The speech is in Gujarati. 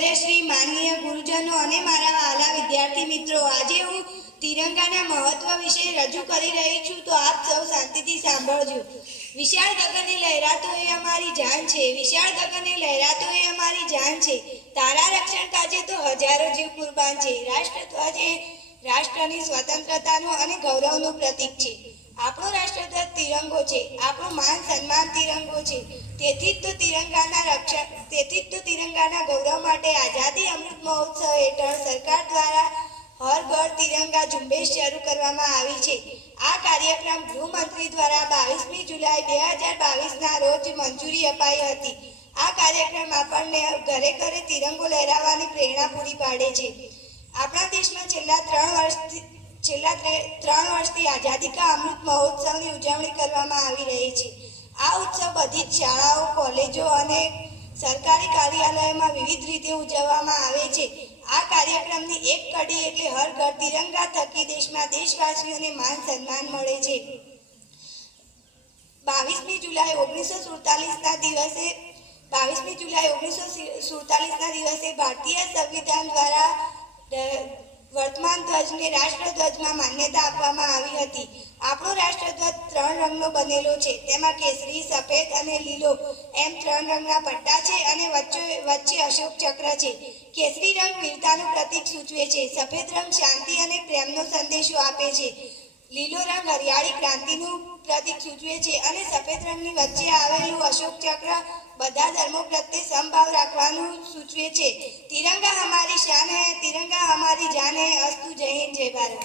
આચાર્ય શ્રી માનનીય ગુરુજનો અને મારા વાલા વિદ્યાર્થી મિત્રો, આજે હું તિરંગાના મહત્વ વિશે રજૂ કરી રહી છું તો આપ સૌ શાંતિથી સાંભળજો. વિશાળ ગગને લહેરાતો એ અમારી જાન છે, વિશાળ ગગને લહેરાતો એ અમારી જાન છે. તારા રક્ષણ કાજે તો હજારો જીવ કુરબાન છે. રાષ્ટ્રધ્વજ એ રાષ્ટ્રની સ્વતંત્રતાનું અને ગૌરવનું પ્રતીક છે. આપણો રાષ્ટ્રધ્વજ તિરંગો છે, આપણો માન સન્માન તિરંગો છે. તેથી જ તો તિરંગાના રક્ષણ તેથી જ તો તિરંગાના ગૌરવ માટે આઝાદી અમૃત મહોત્સવ હેઠળ સરકાર દ્વારા હર ઘર તિરંગા ઝુંબેશ શરૂ કરવામાં આવી છે. આ કાર્યક્રમ ગૃહમંત્રી દ્વારા બાવીસમી જુલાઈ બે હજાર બાવીસના રોજ મંજૂરી અપાઈ હતી. આ કાર્યક્રમ આપણને ઘરે ઘરે તિરંગો લહેરાવવાની પ્રેરણા પૂરી પાડે છે. આપણા દેશમાં છેલ્લા ત્રણ વર્ષથી, છેલ્લા ત્રે- ત્રણ વર્ષથી આઝાદી કા અમૃત મહોત્સવની ઉજવણી કરવામાં આવી રહી છે. આ ઉત્સવ બધી જ શાળાઓ, કોલેજો અને સરકારી કાર્યાલયમાં વિવિધ રીતે ઉજવવામાં આવે છે. આ કાર્યક્રમની એક કડી એટલે હર ઘર તિરંગા થકી દેશમાં દેશવાસીઓને માન સન્માન મળે છે. બાવીસમી જુલાઈ ઓગણીસો સુડતાલીસના દિવસે બાવીસમી જુલાઈ ઓગણીસો સુડતાલીસના દિવસે ભારતીય સંવિધાન દ્વારા વર્તમાન ધ્વજને રાષ્ટ્રધ્વજમાં માન્યતા આપવામાં આવી હતી. આપણો રાષ્ટ્રધ્વજ ત્રણ રંગનો બનેલો છે. તેમાં કેસરી, સફેદ અને લીલો. એમ ત્રણ રંગના પટ્ટા છે અને વચ્ચે વચ્ચે અશોક ચક્ર છે. કેસરી રંગ વીરતાનું પ્રતીક સૂચવે છે. સફેદ રંગ શાંતિ અને પ્રેમનો સંદેશો આપે છે. લીલો રંગ હરિયાળી ક્રાંતિનું પ્રતીક સૂચવે છે અને સફેદ રંગની વચ્ચે આવેલું અશોક ચક્ર બધા ધર્મો પ્રત્યે સમભાવ રાખવાનું સૂચવે છે. તિરંગા હમારી શાન હૈ, તિરંગા હમારી જાન હૈ, અસ્તુ જય હિન્દ, જય ભારત.